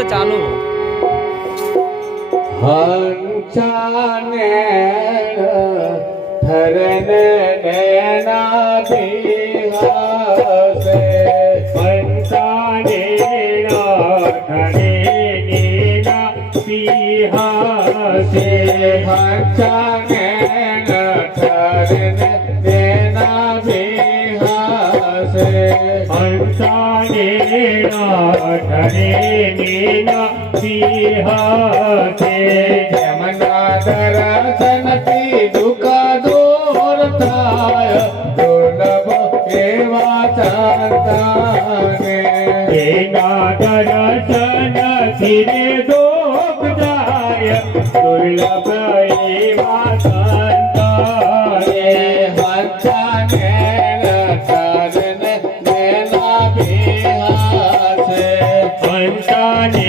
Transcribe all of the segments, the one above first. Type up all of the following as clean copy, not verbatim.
છે ચાલુ. હંસાને ધરને નૈના બિહાસે હંસાને ધરે નૈના બિહાસે હંસાને ધરને નૈના બિહાસે હંસાને ધરે નૈના બિહાસે યમના દર્શનથી દુઃખ દૂર થાય દુર્લભ એવા સંતાને એના દર્શન ધીરે દુઃખ જાય દુર્લભ એવા સંતાને હંસાને ધરને નૈના બિહાસે હંસાને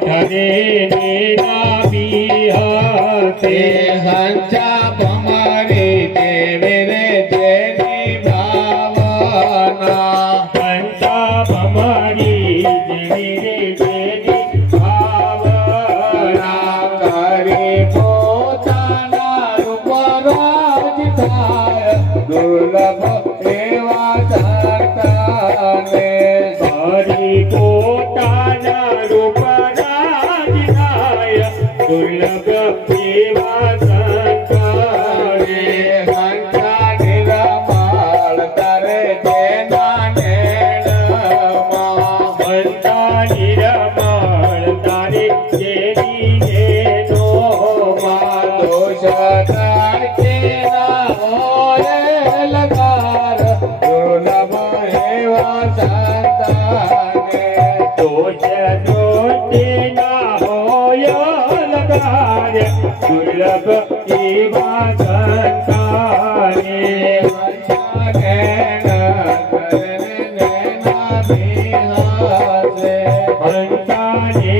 ધરે નૈના બિહાસે હંસા ભમરી દેવી રે જેની ભાવના હંસા ભમરી દેવી રે જેની ભાવના કરી પોતાના રૂપ રાજ થાય દુર્લભ એવા સંતાને હરી પોતાના રૂપ રાજ થાય દુર્લભ એવા સંતાને હંસા નિરમાળ તરે જેના નેણમાં હંસા નિરમળ તારે જેની નેનોમાં દોષ ના હોય લગાર દુર્લભ એવા સંતાને દોષ દોષના હોય લગાર દુર્લભ એવા સંતાને હંસાને નૈના બિહાસે હંસાને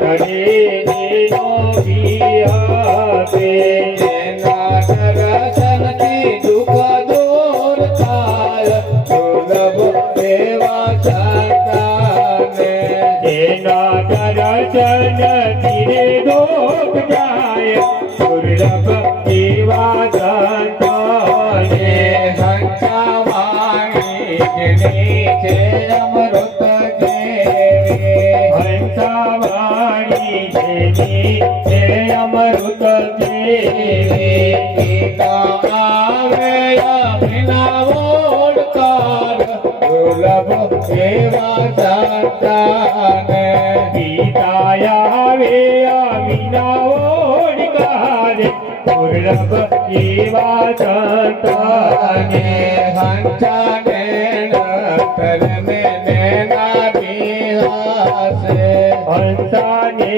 ધરે નૈનો બિહાસે એના દર્શનથી દુઃખ દૂર થાય દુર્લભ એવા સંતાને એના દર્શન ધીરે દુઃખ જાય દુર્લભ એવા સંતાને હંસા વાણી જેની છે અમૃત જેવી હંસા વાણી જેની છે અમૃત જેવી ગીતા આવે અભિના ઓડકાર દુર્લભ એવા સંતાને ગીતાયા વે અમીના ઓડકાર દુર્લભ એવા સંતાને હંસાને ધરને નૈના બિહાસે હંસાને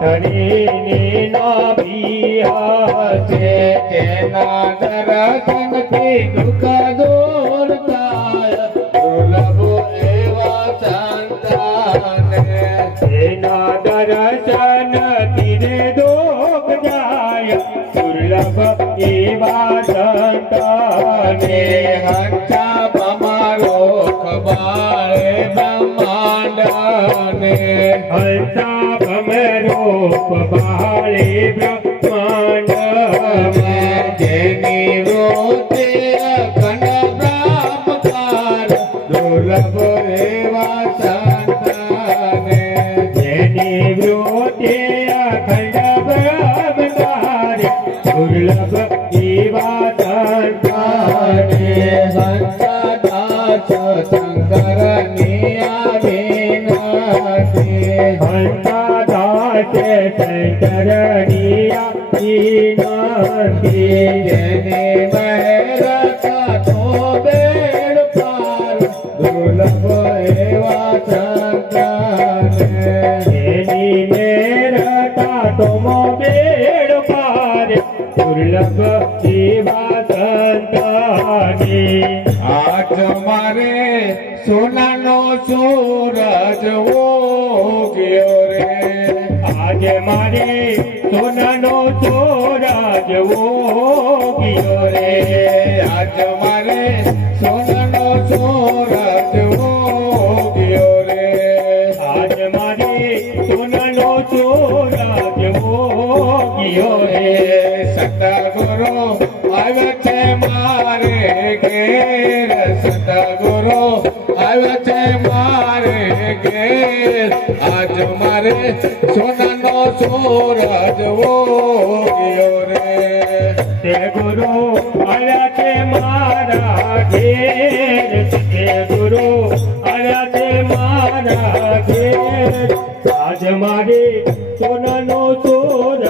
ધરે નૈના બિહાસે તેના દર્શનથી દુઃખ દૂર થાય દુર્લભ એવા સંતાને એના દર્શન ધીરે દુઃખ જાય દુર્લભ એવા સંતાને હંસા પમારો ખબાળે બ્રહ્માંડને હંસા ભમરો પબાળે બ્રહ્માંડ જેની વૃત્તિ અખંડ બ્રહ્મકાર દુર્લભ એવા સંતાને જેની વૃત્તિ અખંડ બ્રહ્મકાર દુર્લભ એવા સંતાને હંસા દાસ શંકર નિયાવિનાથી હંસા દાસ શંકરણીયા વિનંતી જેની મહેર કાથો બેડ પાર દુર્લભ એવા સંતાને જેની મેરતા તોમો બેડ પાર દુર્લભ એવા સંતાને આજ મારે સોનાનો સૂરજ ઉગ્યો રે આજે મારે સોનાનો સૂરજ ઉગ્યો રે આજ મારે સોનાનો સૂરજ ઉગ્યો રે સૂરજ ઉગ્યો રે સતગુરુ આવ્યા છે મારે ઘેર સતગુરુ આવ્યા છે મારે ઘેર આજ મારે સોનાનો સૂરજ ઉગ્યો રે તે ગુરુ આવ્યા છે મારા ઘેર તે ગુરુ આવ્યા છે મારા ઘેર આજ મારે સોનાનો સૂરજ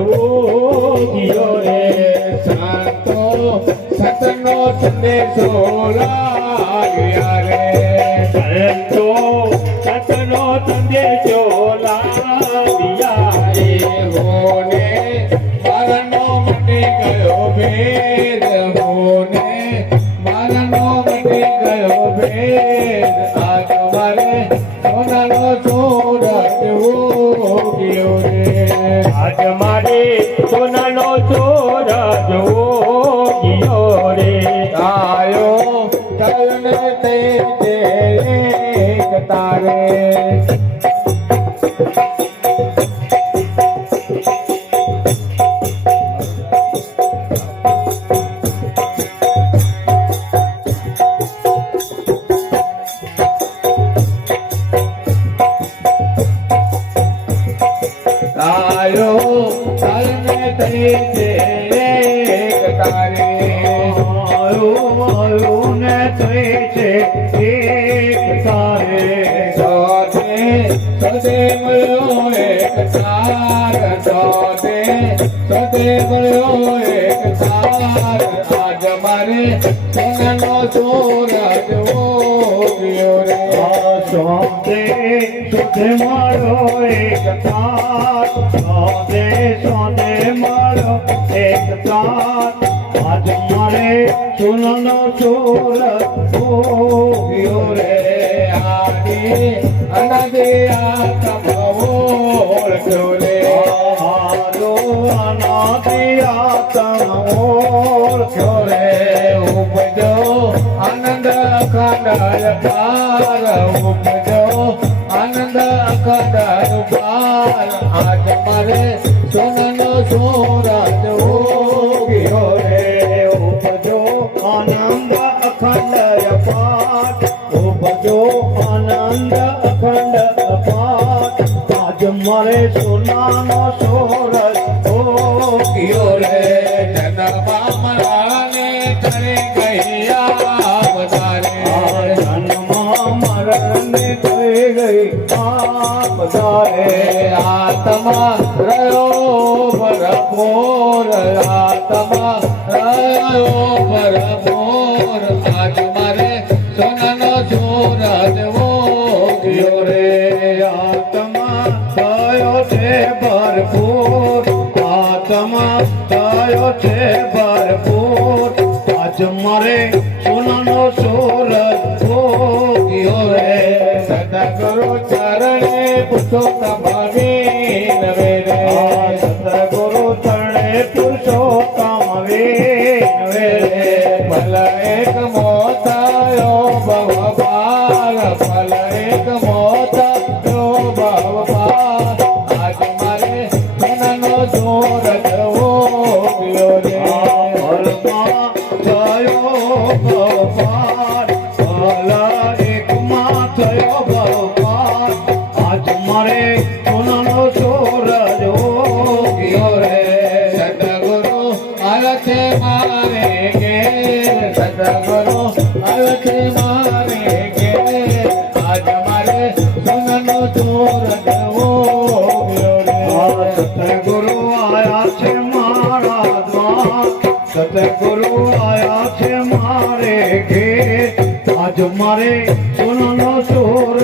ઉગ્યો રે સંતો સતનો સંદેશો લાવ્યા રે સંતો સતનો સંદેશો લાવ્યા રે હોને મારનો મટી ગયો ભેદ હોને મારનો મટી ગયો ભેદ આજ મારે સોનાનો સૂરજ ઉગ્યો રે આજ મારે સોનાનો સૂરજ ઉગ્યો રે આયો તને તે એક તારે આયો તને તે એક તારે આયો ને તે છે એક તારે સોદે સોદે મળ્યો એક તાર સોદે સોદે મળ્યો એક તાર આજ મારે સોનાનો સૂરજ ઉગ્યો રે સોદે સોદે મારો એક તાર સોદે સોદે મારો એક તાર આજ મારે સોનાનો સૂરજ ઉગ્યો રે આદિ અનાદિ આત્મા ઓળખ્યો રે હારો અનાદિ આત્મા ઓળખ્યો રે ઉપજો આનંદ અખંડ પાર ઉપજો આનંદ અખંડ પાર આજ મારે સોનાનો સૂરજ ઉગ્યો રે ઉપજો આનંદ અખંડ અપાર ઉપજો આનંદ અખંડ અપાર આજ મારે સોનાનો સૂરજ ઉગ્યો રે જન્મા મરણે કરે ગયા વધારે જન્મા મરણને થઈ ગઈ આ બધાએ આત્મા રહ્યો ભરપૂર આત્મા રહ્યો ભરપૂર આજ મારે સોનાનો સૂરજ ઉગ્યો રે આત્મા થયો છે ભરપૂર આત્મા થયો છે ભરપૂર આજ મારે સોનાનો સૂરજ ઉગ્યો રે સદગુરુ ચરણે પુરુષોત્તમ નવે રે સતગુરુ ચરણે પુરુષોત્તમ વે ફલ એક મોતાયો ભવપાલ ફલ એક મોતાયો ભવપાલ આજ મારે સોનાનો સૂરજ ઉગ્યો રે ફલમાં થયો ભવપાલ ફલ એકમાં થયો ભવપાલ આજ મારે સોનાનો સૂરજ ઉગ્યો રે સદગુરુ આવ્યા છે મારે ઘેર સદગુરુ આવ્યા છે મારે ઘેર આજ મારે સોનાનો સૂરજ ઉગ્યો રે સતગુરુ આયા છે મારા દ્વાર સતગુરુ આયા છે મારે ઘેર આજ મારે સોનાનો સૂરજ